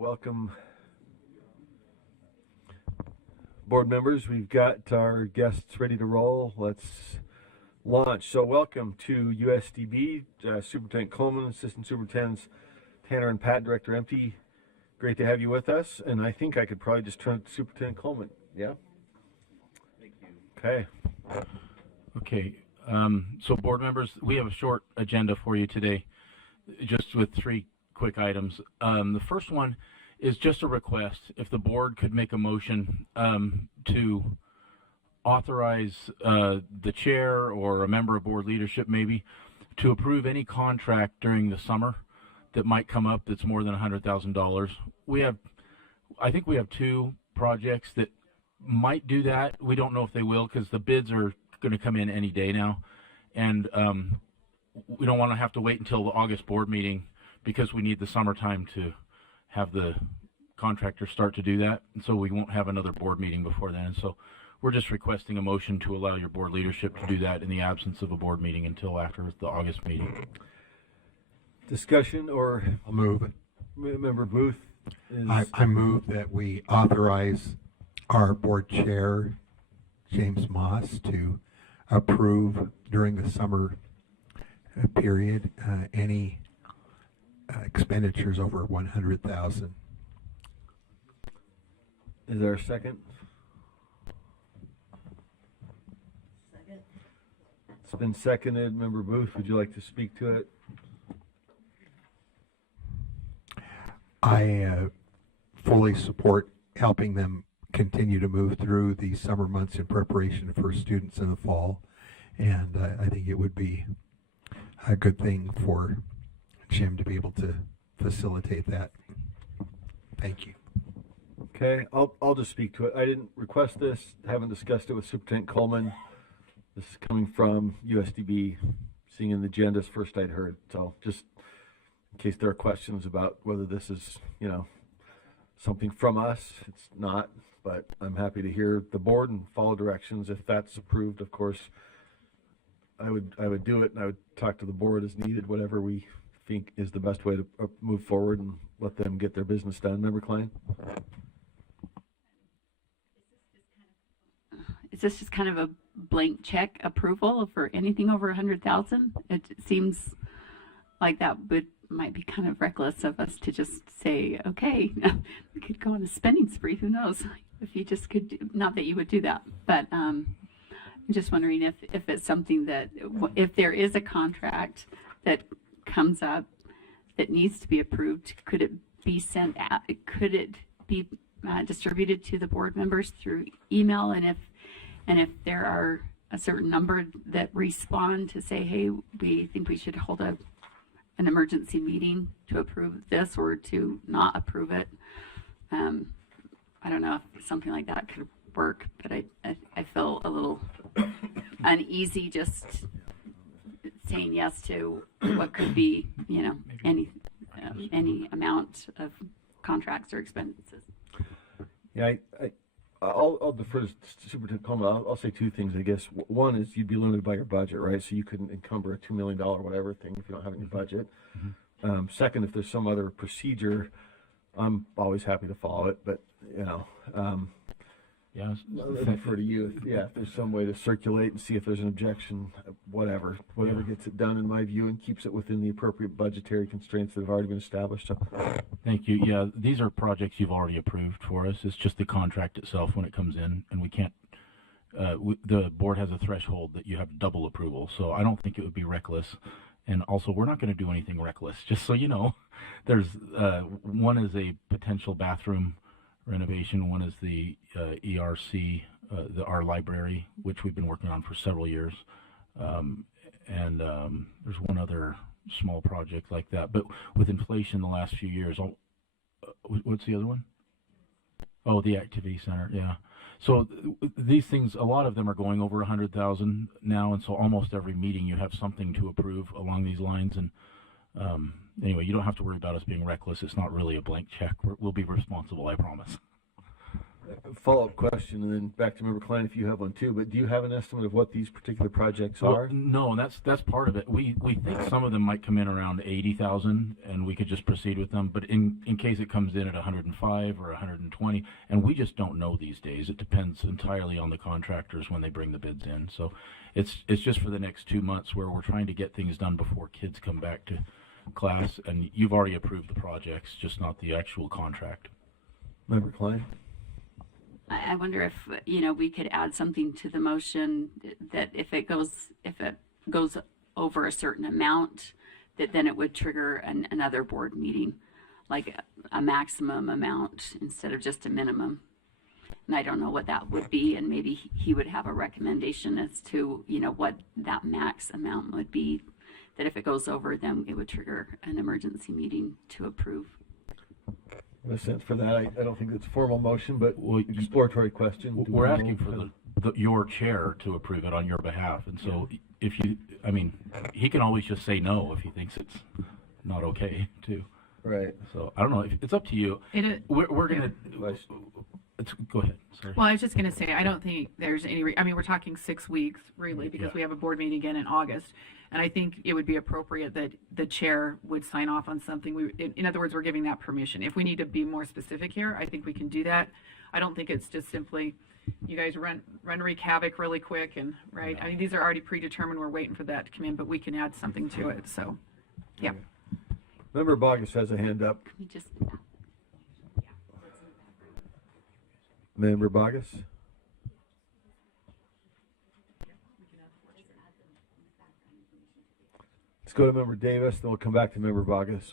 Welcome, board members. We've got our guests ready to roll. Let's launch. So welcome to USDB, Superintendent Coleman, Assistant Superintendents Tanner and Pat, Director Empty. Great to have you with us. And I think I could probably just turn to Superintendent Coleman. Yeah? Thank you. Okay. Okay. So board members, we have a short agenda for you today, just with 3 quick items. The first one is just a request. If the board could make a motion to authorize the chair or a member of board leadership maybe to approve any contract during the summer that might come up that's more than $100,000. I think we have 2 projects that might do that. We don't know if they will because the bids are going to come in any day now, and we don't want to have to wait until the August board meeting because we need the summertime to have the contractor start to do that, and so we won't have another board meeting before then. So we're just requesting a motion to allow your board leadership to do that in the absence of a board meeting until after the August meeting. Discussion or I'll move it. Member Booth? I move that we authorize our board chair, James Moss, to approve during the summer period any expenditures over $100,000. Is there a second? Second. It's been seconded. Member Booth, would you like to speak to it? I fully support helping them continue to move through the summer months in preparation for students in the fall, and I think it would be a good thing for Jim to be able to facilitate that. Thank you. Okay, I'll just speak to it. I didn't request this, haven't discussed it with Superintendent Coleman. This is coming from USDB, seeing in the agendas first I'd heard. So just in case there are questions about whether this is, something from us, it's not, but I'm happy to hear the board and follow directions. If that's approved, of course, I would do it, and I would talk to the board as needed, whatever we think is the best way to move forward and let them get their business done. Member Klein? Is this just kind of a blank check approval for anything over 100,000? It seems like that might be kind of reckless of us to just say, okay, we could go on a spending spree. Who knows? If you just could, not that you would do that, but I'm just wondering if it's something that, if there is a contract that comes up that needs to be approved, could it be sent out? Could it be distributed to the board members through email? And if there are a certain number that respond to say, hey, we think we should hold an emergency meeting to approve this or to not approve it. I don't know if something like that could work, but I feel a little uneasy just saying yes to what could be, any amount of contracts or expenses. Yeah, I'll defer to Superintendent Coleman. I'll say 2 things, I guess. One is you'd be limited by your budget, right? So you couldn't encumber a $2 million whatever thing if you don't have any budget. Mm-hmm. Second, if there's some other procedure, I'm always happy to follow it, but Yeah, I'll defer to you. If there's some way to circulate and see if there's an objection, whatever gets it done in my view and keeps it within the appropriate budgetary constraints that have already been established. So. Thank you. Yeah, these are projects you've already approved for us. It's just the contract itself when it comes in, and we can't. The board has a threshold that you have double approval, so I don't think it would be reckless. And also, we're not going to do anything reckless. Just so you know, there's one is a potential bathroom renovation. One is the ERC, our library, which we've been working on for several years, and there's one other small project like that. But with inflation the last few years, what's the other one? Oh, the activity center. Yeah. So these things, a lot of them are going over 100,000 now, and so almost every meeting you have something to approve along these lines. And anyway, you don't have to worry about us being reckless. It's not really a blank check. We'll be responsible, I promise. Follow-up question, and then back to Member Klein if you have one too, but do you have an estimate of what these particular projects are? No, and that's part of it. We think some of them might come in around 80,000, and we could just proceed with them. But in case it comes in at 105 or 120, and we just don't know these days. It depends entirely on the contractors when they bring the bids in. So it's just for the next 2 months where we're trying to get things done before kids come back to class. And you've already approved the projects, just not the actual contract. Member Klein? I wonder if, we could add something to the motion that if it goes over a certain amount, that then it would trigger another board meeting, like a maximum amount instead of just a minimum. And I don't know what that would be, and maybe he would have a recommendation as to, what that max amount would be, that if it goes over, then it would trigger an emergency meeting to approve. In a sense for that, I don't think it's a formal motion, but exploratory question. We're asking for your chair to approve it on your behalf, and so if he can always just say no if he thinks it's not okay too. Right. So I don't know. It's up to you. We're gonna. Go ahead. Sorry. Well, I was just going to say, I don't think there's any, we're talking 6 weeks really, because we have a board meeting again in August. And I think it would be appropriate that the chair would sign off on something. In other words, we're giving that permission. If we need to be more specific here, I think we can do that. I don't think it's just simply, you guys wreak havoc really quick and, right? I mean, these are already predetermined. We're waiting for that to come in, but we can add something to it. So, yeah. Member Bogus has a hand up. We just, Member Bogus? Let's go to Member Davis, then we'll come back to Member Bogus.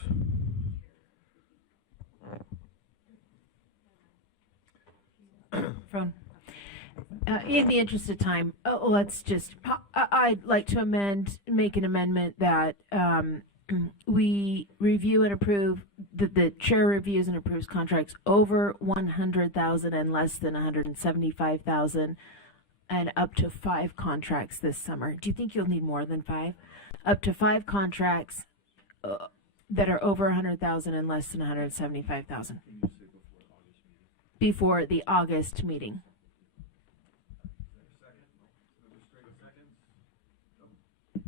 Phone. In the interest of time, let's just, I'd like to make an amendment that we review and approve, the chair reviews and approves contracts over 100,000 and less than 175,000, and up to 5 contracts this summer. Do you think you'll need more than 5? Up to 5 contracts that are over 100,000 and less than 175,000 before the August meeting.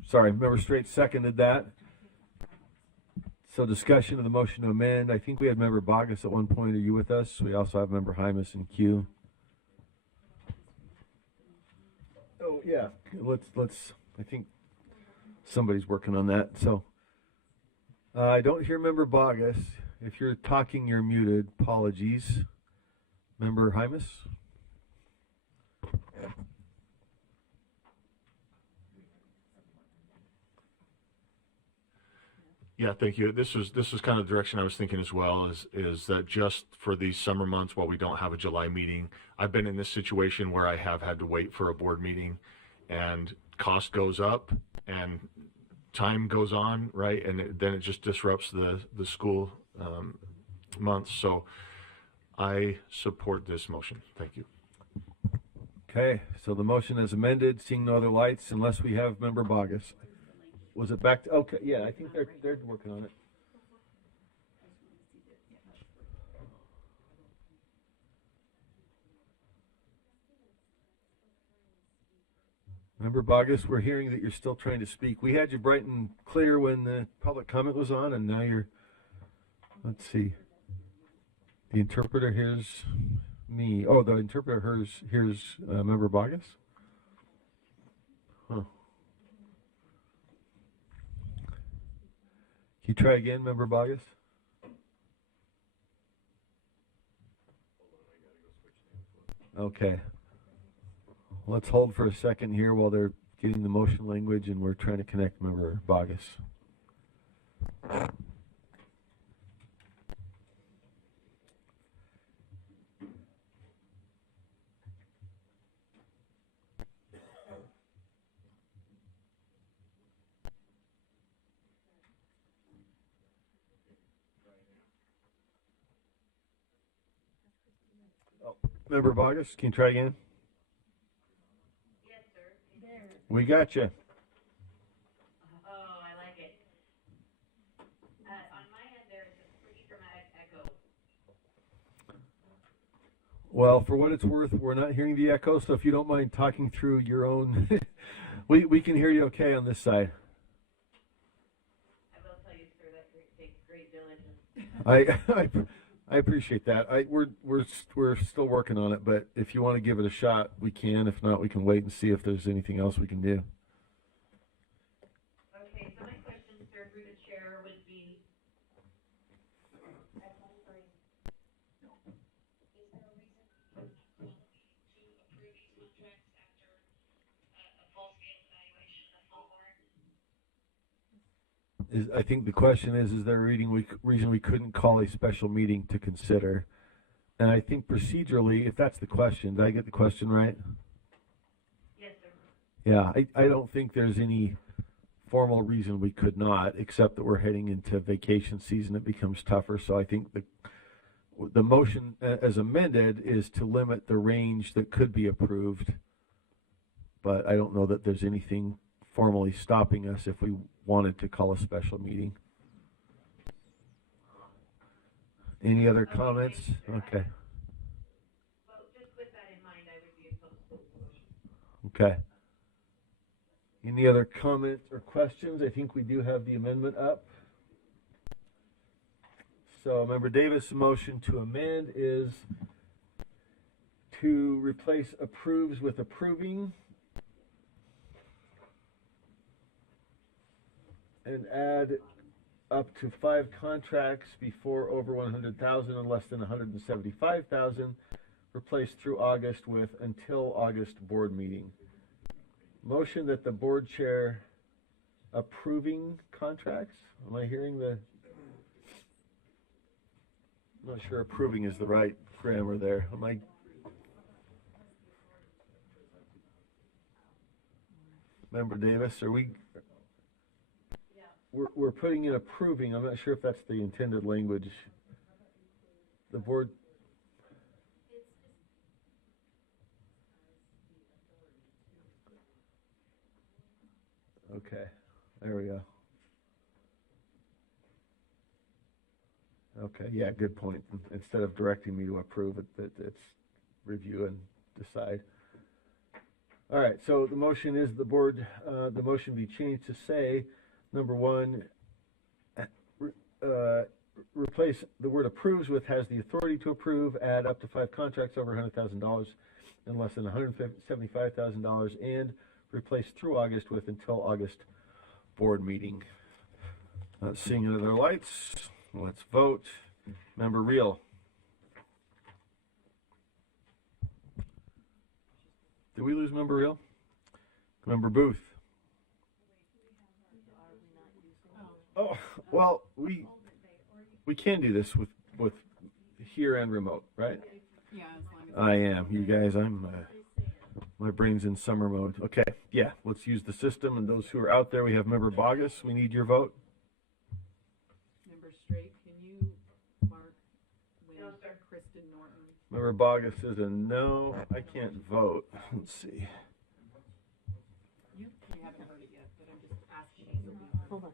Sorry, Member Straight seconded that. So discussion of the motion to amend. I think we had Member Bogus at one point. Are you with us? We also have Member Hymas in queue. Oh yeah, let's. I think somebody's working on that. So I don't hear Member Bogus. If you're talking, you're muted. Apologies. Member Hymas. Yeah, thank you. This was kind of the direction I was thinking as well, is that just for these summer months while we don't have a July meeting, I've been in this situation where I have had to wait for a board meeting and cost goes up and time goes on, right? And then it just disrupts the school months. So I support this motion. Thank you. Okay, so the motion is amended, seeing no other lights, unless we have Member Bogus. Was it back to, okay, yeah, I think they're working on it. Member Bogus, we're hearing that you're still trying to speak. We had you bright and clear when the public comment was on, and now you're, let's see. The interpreter hears me. Oh, the interpreter hears Member Bogus? Huh. Can you try again, Member Bogus? Okay. Let's hold for a second here while they're getting the motion language and we're trying to connect Member Bogus. Member Bogus, can you try again? Yes, sir. There. We got you. Oh, I like it. On my end, there is a pretty dramatic echo. Well, for what it's worth, we're not hearing the echo, so if you don't mind talking through your own, we can hear you okay on this side. I will tell you, sir, that takes great diligence. I appreciate that. We're still working on it, but if you want to give it a shot, we can. If not, we can wait and see if there's anything else we can do. Okay, so my question, sir, through the chair would be. I think the question is there a reason we couldn't call a special meeting to consider? And I think procedurally, if that's the question, did I get the question right? Yes, sir. Yeah, I don't think there's any formal reason we could not, except that we're heading into vacation season. It becomes tougher. So I think the motion as amended is to limit the range that could be approved. But I don't know that there's anything formally stopping us if we wanted to call a special meeting. Any other comments? Okay. Well, just with that in mind, I would be opposed to the motion. Okay. Any other comments or questions? I think we do have the amendment up. So, Member Davis' motion to amend is to replace approves with approving and add up to 5 contracts before over 100,000 and less than 175,000, replaced through August with until August board meeting. Motion that the board chair approving contracts. Am I hearing the? I'm not sure approving is the right grammar there. Am I? Member Davis, are we? We're putting in approving. I'm not sure if that's the intended language. The board. Okay, there we go. Okay, yeah, good point. Instead of directing me to approve it, it's review and decide. All right, so the motion is the motion be changed to say, number one, replace the word approves with has the authority to approve, add up to 5 contracts over $100,000 and less than $175,000, and replace through August with until August board meeting. Not seeing any other lights. Let's vote. Member Reel. Did we lose Member Reel? Member Booth. Oh, well, we can do this with here and remote, right? Yeah, as long as. I am. You guys, my brain's in summer mode. Okay, yeah, let's use the system. And those who are out there, we have Member Bogus. We need your vote. Member Straight, can you mark when No, sir. Kristen Norton? Member Bogus is a no. I can't vote. Let's see. You haven't heard it yet, but I'm just asking. Hold on.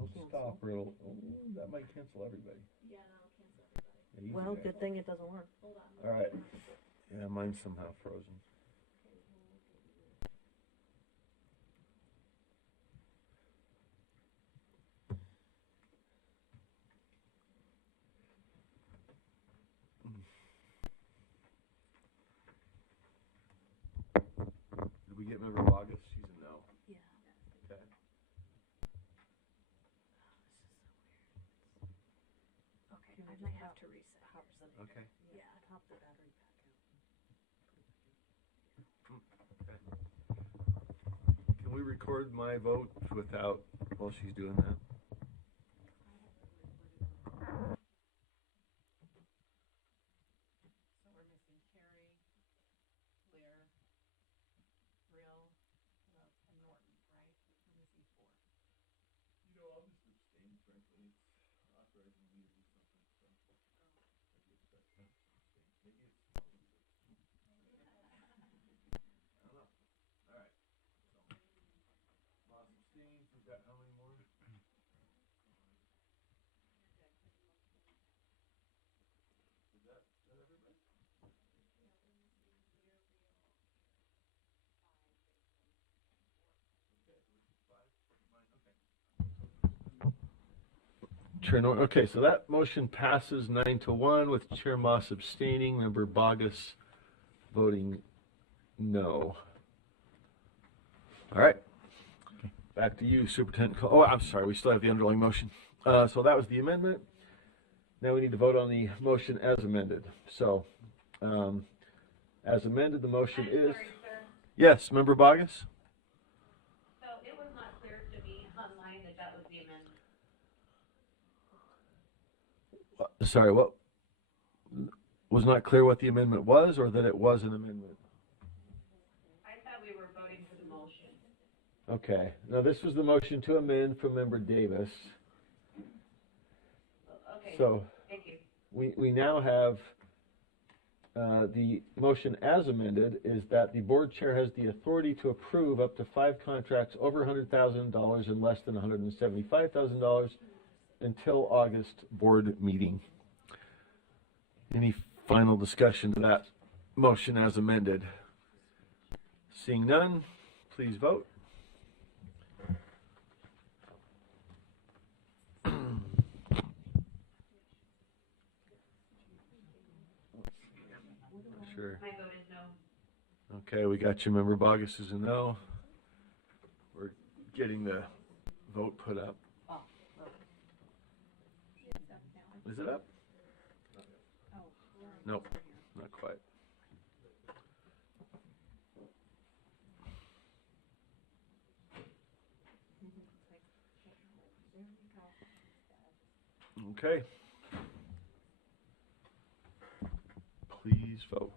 I'll stop or it'll, that might cancel everybody. Yeah, that'll cancel everybody. Yeah, Well, easy, guys. good thing it doesn't work. Hold on. All right. Yeah, mine's somehow frozen. Did we get Member Bogus? She's a no. Yeah. Okay. Okay, I might have to reset. Okay. Yeah, pop the battery back out. Can we record my vote without, while she's doing that? So we're missing Carrie, Blair, Real, and Norton, right? We're missing 4. You know, I'll just abstain, frankly. It's authorizing me to do something, so. Maybe it's best not to abstain. Maybe it's. I don't know. All right. So, lost abstains. We've got how many more? Chair Norton. Okay, so that motion passes 9-1 with Chair Moss abstaining, Member Bogus voting no. All right. Back to you, Superintendent. Oh, I'm sorry. We still have the underlying motion. So that was the amendment. Now we need to vote on the motion as amended. So, as amended, the motion is. Sorry, sir. Yes, Member Bogus? So it was not clear to me online that that was the amendment. Sorry, what? Was not clear what the amendment was, or that it was an amendment? I thought we were voting for the motion. Okay. Now, this was the motion to amend from Member Davis. Okay, So thank you. we now have the motion as amended is that the board chair has the authority to approve up to 5 contracts over $100,000 and less than $175,000 until August board meeting. Any final discussion to that motion as amended? Seeing none, please vote. Sure. My vote is no. Okay, we got you. Member Bogus is a no. We're getting the vote put up. Is it up? Nope, not quite. Okay. Please vote.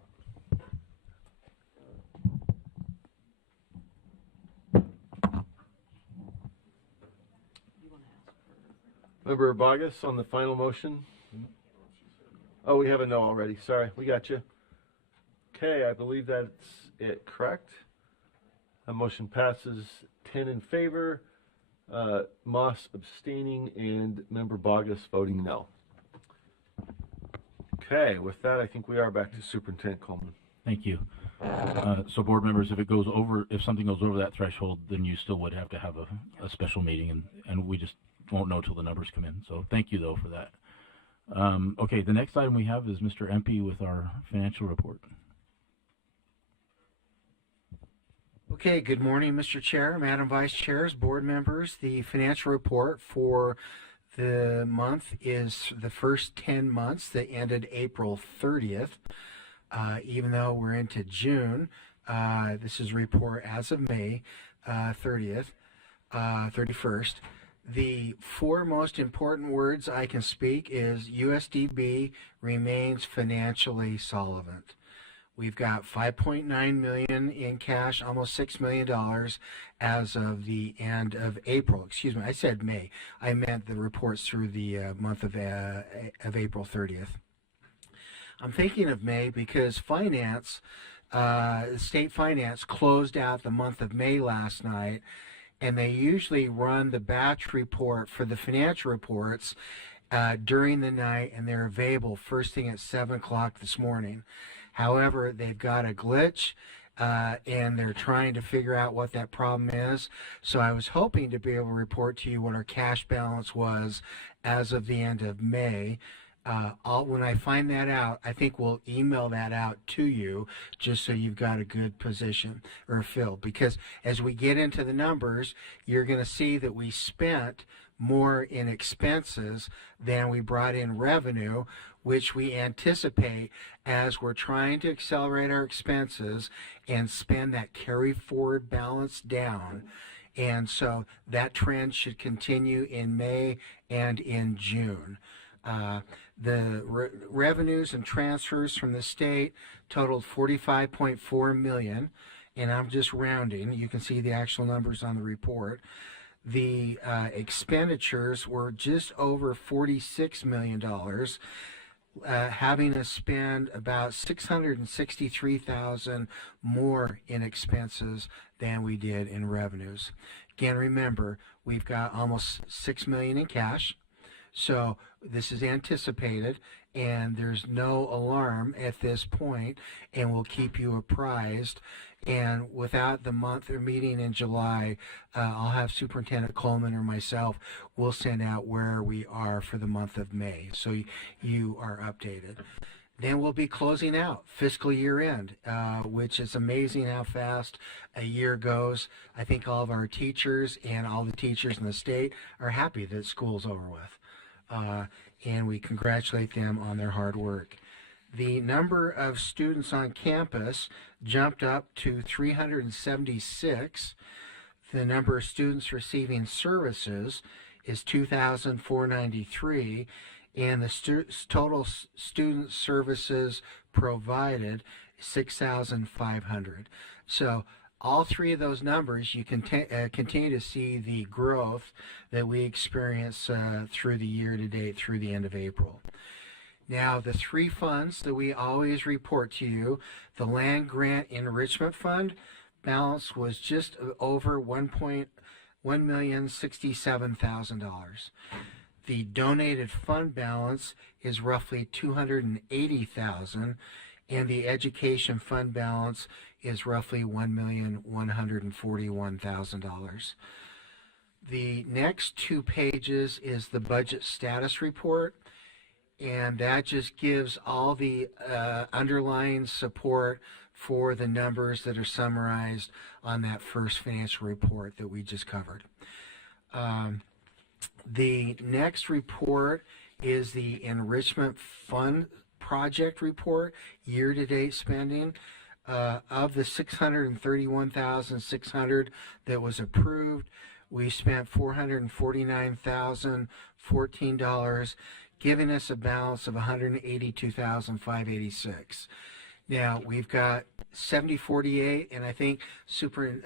Member Bogus on the final motion? Oh, we have a no already. Sorry, we got you. Okay, I believe that's it, correct? A motion passes 10 in favor, Moss abstaining, and Member Bogus voting no. Okay, with that, I think we are back to Superintendent Coleman. Thank you. So board members, if something goes over that threshold, then you still would have to have a special meeting, and we just won't know till the numbers come in. So thank you though for that. Okay, the next item we have is Mr. Empey with our financial report. Okay, good morning, Mr. Chair, Madam Vice Chairs, board members. The financial report for the month is the first 10 months that ended April 30th. Even though we're into June, this is a report as of May 31st. The 4 most important words I can speak is USDB remains financially solvent. We've got $5.9 million in cash, almost $6 million as of the end of April. Excuse me, I said May. I meant the reports through the month of April 30th. I'm thinking of May because finance, state finance closed out the month of May last night, and they usually run the batch report for the financial reports during the night, and they're available first thing at 7 o'clock this morning. However, they've got a glitch, and they're trying to figure out what that problem is. So I was hoping to be able to report to you what our cash balance was as of the end of May. When I find that out, I think we'll email that out to you just so you've got a good position or fill. Because as we get into the numbers, you're going to see that we spent more in expenses than we brought in revenue, which we anticipate as we're trying to accelerate our expenses and spend that carry forward balance down. And so that trend should continue in May and in June. The revenues and transfers from the state totaled $45.4 million, and I'm just rounding. You can see the actual numbers on the report. The expenditures were just over $46 million, having us spend about $663,000 more in expenses than we did in revenues. Again, remember, we've got almost $6 million in cash. So this is anticipated, and there's no alarm at this point, and we'll keep you apprised. And without the month or meeting in July, I'll have Superintendent Coleman or myself will send out where we are for the month of May, so you are updated. Then we'll be closing out fiscal year end, which is amazing how fast a year goes. I think all of our teachers and all the teachers in the state are happy that school's over with. And we congratulate them on their hard work. The number of students on campus jumped up to 376. The number of students receiving services is 2,493, and the total student services provided 6,500. So all three of those numbers, you can continue to see the growth that we experience through the year to date, through the end of April. Now, the three funds that we always report to you, the Land Grant Enrichment Fund balance was just over $1,067,000. The donated fund balance is roughly $280,000, and the education fund balance is roughly $1,141,000. The next 2 pages is the budget status report, and that just gives all the underlying support for the numbers that are summarized on that first financial report that we just covered. The next report is the Enrichment Fund Project Report, year-to-date spending. Of the $631,600 that was approved, we spent $449,014, giving us a balance of $182,586. Now, we've got 7048, and I think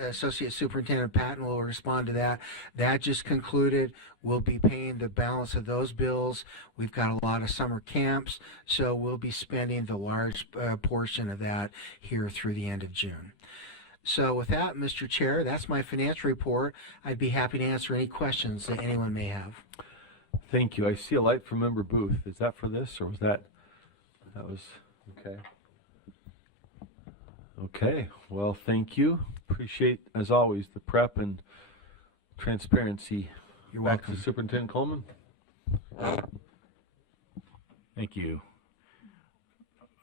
Associate Superintendent Patton will respond to that. That just concluded. We'll be paying the balance of those bills. We've got a lot of summer camps, so we'll be spending the large portion of that here through the end of June. So with that, Mr. Chair, that's my financial report. I'd be happy to answer any questions that anyone may have. Thank you. I see a light from Member Booth. Is that for this, or was that was, okay. Okay, well, thank you. Appreciate, as always, the prep and transparency. You're Back welcome. to Superintendent Coleman. Thank you.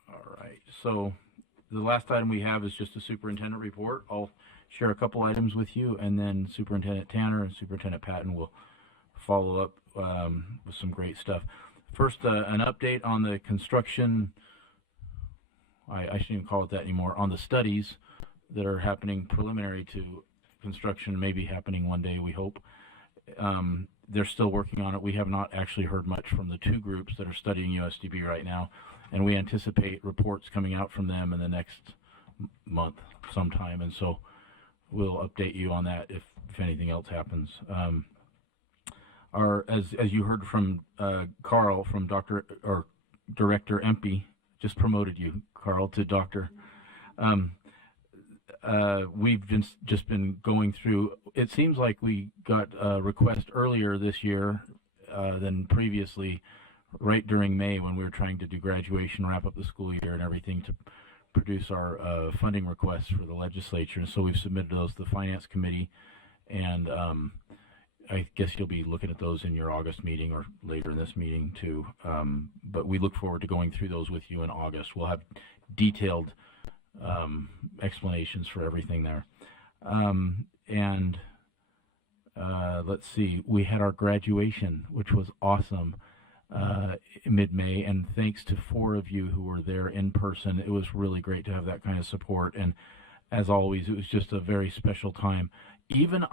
All right, so the last item we have is just a superintendent report. I'll share a couple items with you, and then Superintendent Tanner and Superintendent Patton will follow up with some great stuff. First, an update on the construction. I shouldn't even call it that anymore, on the studies that are happening preliminary to construction, maybe happening one day, we hope. They're still working on it. We have not actually heard much from the 2 groups that are studying USDB right now, and we anticipate reports coming out from them in the next month sometime, and so we'll update you on that if anything else happens. As you heard from Carl, from Director Empey, just promoted you, Carl, to doctor. We've just been going through. It seems like we got a request earlier this year than previously, right during May when we were trying to do graduation, wrap up the school year, and everything to produce our funding requests for the legislature. And so we've submitted those to the Finance Committee, and I guess you'll be looking at those in your August meeting or later in this meeting too. But we look forward to going through those with you in August. We'll have detailed explanations for everything there. Let's see, we had our graduation, which was awesome, mid-May, and thanks to 4 of you who were there in person. It was really great to have that kind of support, and as always, it was just a very special time. Even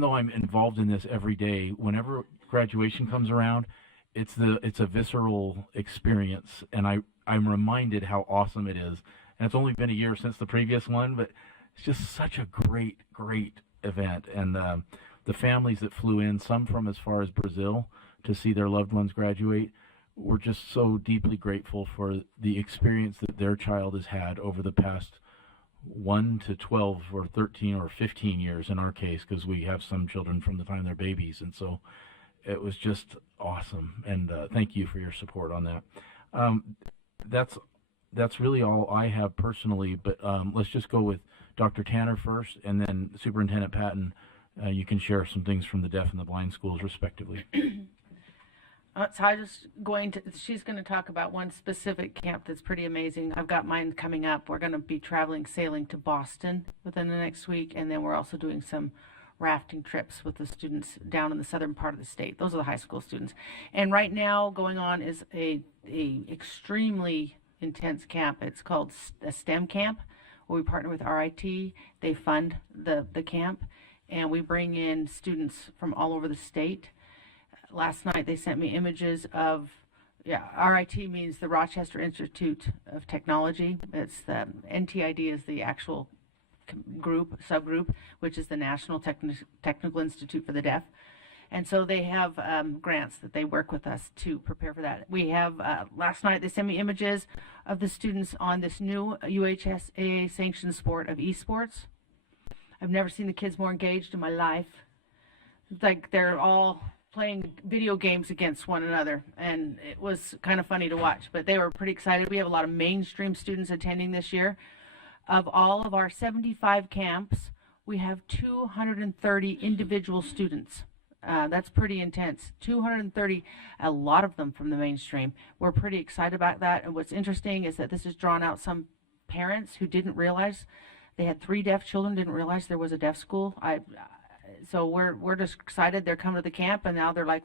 though I'm involved in this every day, whenever graduation comes around, it's a visceral experience, and I'm reminded how awesome it is. And it's only been a year since the previous one, but it's just such a great event. And the families that flew in, some from as far as Brazil, to see their loved ones graduate, we're just so deeply grateful for the experience that their child has had over the past 1 to 12 or 13 or 15 years in our case, because we have some children from the time they're babies. And so It was just awesome, and thank you for your support on that. That's really all I have personally, but let's just go with Dr. Tanner first, and then Superintendent Patton. You can share some things from the deaf and the blind schools, respectively. So I just she's going to talk about one specific camp that's pretty amazing. I've got mine coming up. We're going to be sailing to Boston within the next week, and then we're also doing some rafting trips with the students down in the southern part of the state. Those are the high school students. And right now going on is a extremely intense camp. It's called a STEM camp, where we partner with RIT. They fund the camp, and we bring in students from all over the state. Last night they sent me images of, RIT means the Rochester Institute of Technology. It's the NTID is the actual subgroup, which is the National Technical Institute for the Deaf. And so they have grants that they work with us to prepare for that. We have, last night they sent me images of the students on this new UHSAA sanctioned sport of esports. I've never seen the kids more engaged in my life. It's like they're all playing video games against one another, and it was kind of funny to watch, but they were pretty excited. We have a lot of mainstream students attending this year. Of all of our 75 camps, we have 230 individual students. That's pretty intense. 230, a lot of them from the mainstream. We're pretty excited about that, and what's interesting is that this has drawn out some parents who didn't realize they had 3 deaf children, didn't realize there was a deaf school. So we're just excited they're coming to the camp, and now they're like,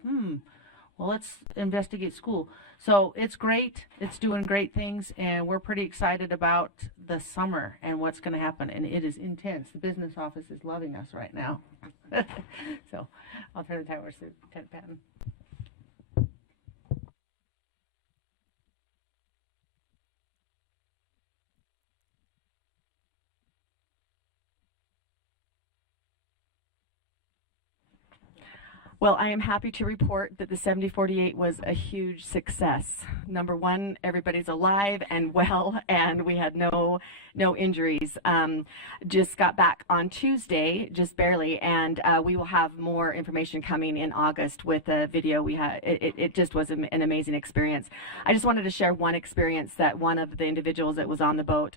well, let's investigate school. So it's great. It's doing great things, and we're pretty excited about the summer and what's going to happen. And it is intense. The business office is loving us right now. So I'll turn the time over to Superintendent Patton. Well, I am happy to report that the 7048 was a huge success. Number one, everybody's alive and well, and we had no injuries. Just got back on Tuesday, just barely, and we will have more information coming in August with a video. We had it just was an amazing experience. I just wanted to share one experience that one of the individuals that was on the boat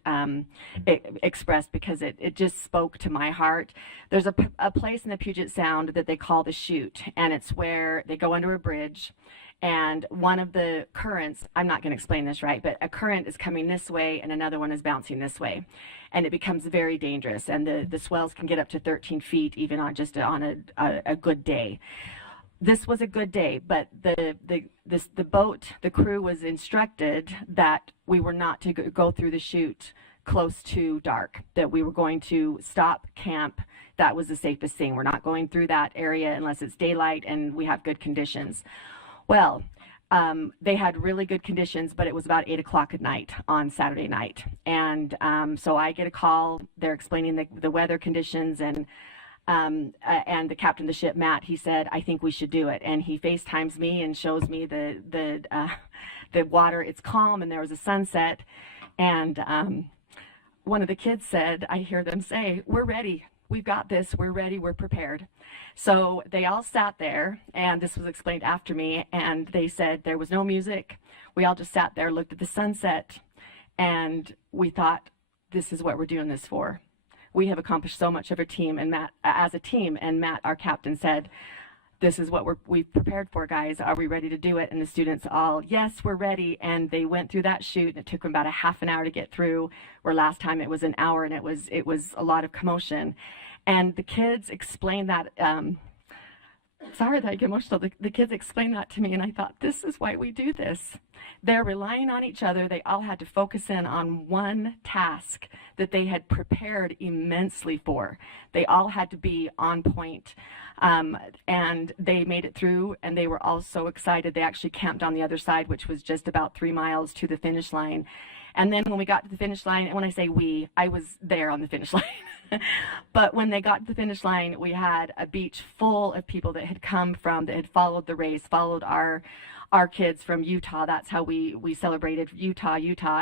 expressed, because it just spoke to my heart. There's a place in the Puget Sound that they call the Chute, and it's where they go under a bridge, and one of the currents, I'm not going to explain this right, but a current is coming this way and another one is bouncing this way, and it becomes very dangerous, and the swells can get up to 13 feet even on a good day. This was a good day, but the boat, the crew was instructed that we were not to go through the chute close to dark, that we were going to stop camp. That was the safest thing. We're not going through that area unless it's daylight and we have good conditions. Well, they had really good conditions, but it was about 8 o'clock at night on Saturday night. And so I get a call. They're explaining the weather conditions, and the captain of the ship, Matt, he said, I think we should do it. And he FaceTimes me and shows me the water. It's calm, and there was a sunset. And one of the kids said, I hear them say, we're ready. We've got this. We're ready. We're prepared. So they all sat there, and this was explained after me, and they said there was no music. We all just sat there, looked at the sunset, and we thought, this is what we're doing this for. We have accomplished so much of our team, and Matt, as a team, and Matt, our captain, said, this is what we've prepared for, guys. Are we ready to do it? And the students all, yes, we're ready. And they went through that chute, and it took them about a half an hour to get through, where last time it was an hour, and it was a lot of commotion. And the kids explained that, sorry that I get emotional. The kids explained that to me, and I thought, this is why we do this. They're relying on each other. They all had to focus in on one task that they had prepared immensely for. They all had to be on point, and they made it through, and they were all so excited. They actually camped on the other side, which was just about 3 miles to the finish line. And then when we got to the finish line, and when I say we, I was there on the finish line. But when they got to the finish line, we had a beach full of people that had that had followed the race, followed our kids from Utah. That's how we celebrated Utah,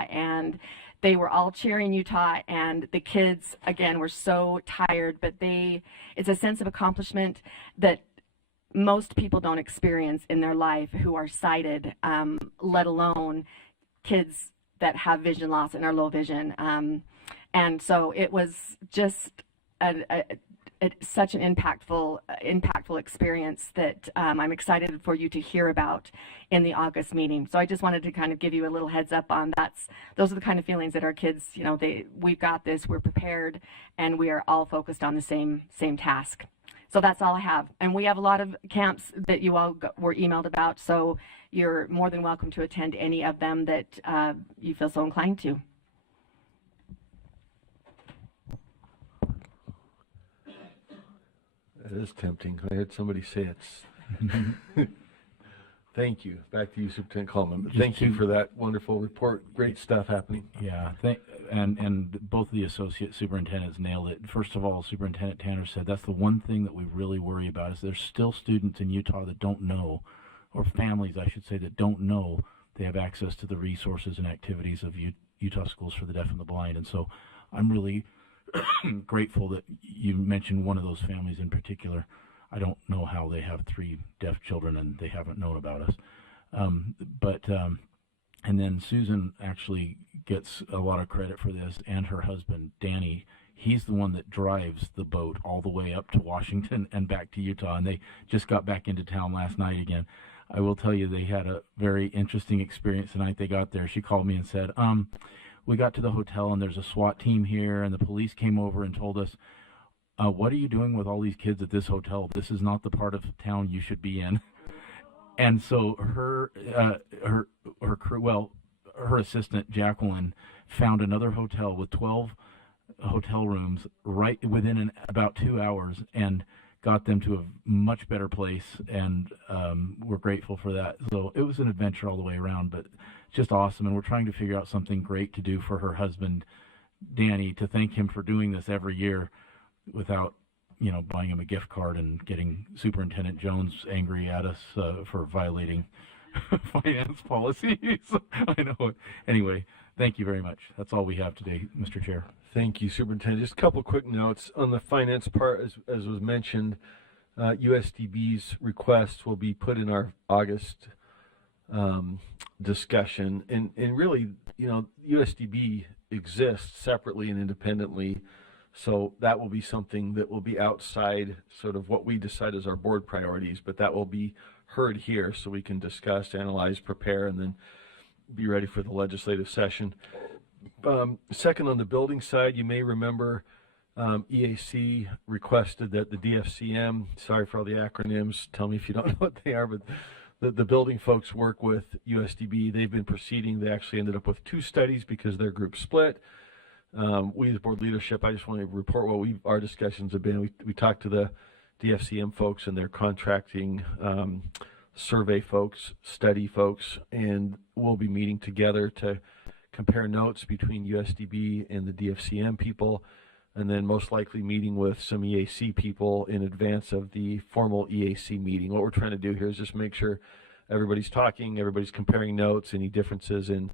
and they were all cheering Utah, and the kids, again, were so tired, but it's a sense of accomplishment that most people don't experience in their life who are sighted, let alone kids that have vision loss and are low vision. And so it was just such an impactful experience that I'm excited for you to hear about in the August meeting. So I just wanted to kind of give you a little heads up on those are the kind of feelings that our kids, we've got this, we're prepared, and we are all focused on the same task. So that's all I have. And we have a lot of camps that you all were emailed about, so you're more than welcome to attend any of them that you feel so inclined to. It is tempting. I heard somebody say it's. Thank you. Back to you, Superintendent Coleman. But thank you for that wonderful report. Great stuff happening. Yeah, and both of the associate superintendents nailed it. First of all, Superintendent Tanner said that's the one thing that we really worry about is there's still students in Utah that don't know, or families, I should say, that don't know they have access to the resources and activities of Utah Schools for the Deaf and the Blind. And so I'm really grateful that you mentioned one of those families in particular. I don't know how they have 3 deaf children and they haven't known about us. And then Susan actually gets a lot of credit for this, and her husband, Danny. He's the one that drives the boat all the way up to Washington and back to Utah, and they just got back into town last night again. I will tell you, they had a very interesting experience the night they got there. She called me and said, we got to the hotel and there's a SWAT team here, and the police came over and told us, what are you doing with all these kids at this hotel? This is not the part of town you should be in. And so her assistant, Jacqueline, found another hotel with 12 hotel rooms right within about 2 hours and got them to a much better place, and we're grateful for that. So it was an adventure all the way around, but just awesome. And we're trying to figure out something great to do for her husband, Danny, to thank him for doing this every year without, buying him a gift card and getting Superintendent Jones angry at us for violating finance policies. I know it. Anyway, thank you very much. That's all we have today, Mr. Chair. Thank you, Superintendent. Just a couple quick notes on the finance part. As was mentioned, USDB's request will be put in our August discussion. And really, USDB exists separately and independently. So that will be something that will be outside sort of what we decide as our board priorities, but that will be heard here so we can discuss, analyze, prepare, and then be ready for the legislative session. Second, on the building side, you may remember EAC requested that the DFCM, sorry for all the acronyms, tell me if you don't know what they are, but the building folks work with USDB. They've been proceeding. They actually ended up with 2 studies because their group split. We as board leadership, I just want to report what our discussions have been. We talked to the DFCM folks and their contracting survey folks, study folks, and we'll be meeting together to compare notes between USDB and the DFCM people, and then most likely meeting with some EAC people in advance of the formal EAC meeting. What we're trying to do here is just make sure everybody's talking, everybody's comparing notes, any differences in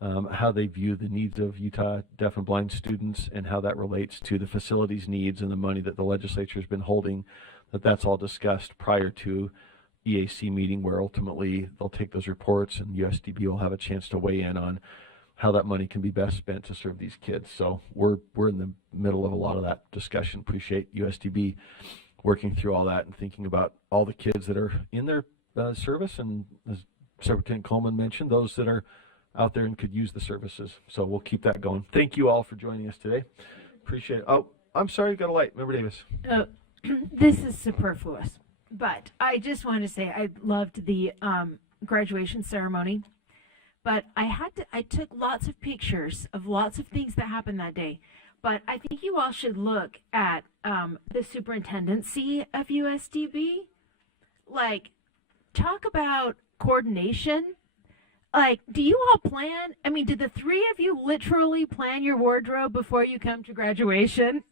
how they view the needs of Utah deaf and blind students and how that relates to the facilities needs and the money that the legislature has been holding, that's all discussed prior to EAC meeting, where ultimately they'll take those reports and USDB will have a chance to weigh in on how that money can be best spent to serve these kids. So we're in the middle of a lot of that discussion. Appreciate USDB working through all that and thinking about all the kids that are in their service, and as Superintendent Coleman mentioned, those that are out there and could use the services. So we'll keep that going. Thank you all for joining us today. Appreciate it. Oh, I'm sorry, you got a light. Member Davis. This is superfluous, but I just want to say I loved the graduation ceremony, but I took lots of pictures of lots of things that happened that day. But I think you all should look at the superintendency of USDB. Like, talk about coordination. Like, do you all plan? I mean, did the 3 of you literally plan your wardrobe before you come to graduation?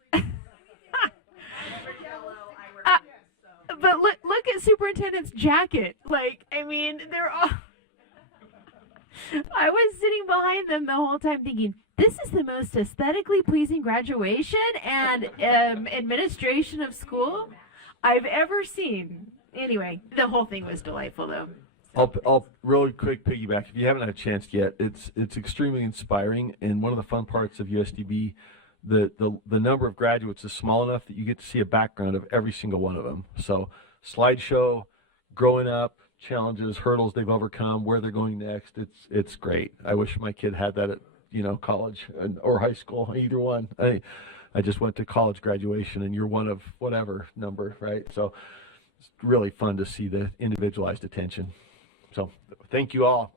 But look at Superintendent's jacket. Like, I mean, they're all... I was sitting behind them the whole time thinking, this is the most aesthetically pleasing graduation and administration of school I've ever seen. Anyway, the whole thing was delightful, though. I'll really quick piggyback. If you haven't had a chance yet, it's extremely inspiring. And one of the fun parts of USDB, the number of graduates is small enough that you get to see a background of every single one of them. So slideshow, growing up, challenges, hurdles they've overcome, where they're going next. It's great. I wish my kid had that at college or high school, either one. I just went to college graduation, and you're one of whatever number, right? So it's really fun to see the individualized attention. So thank you all.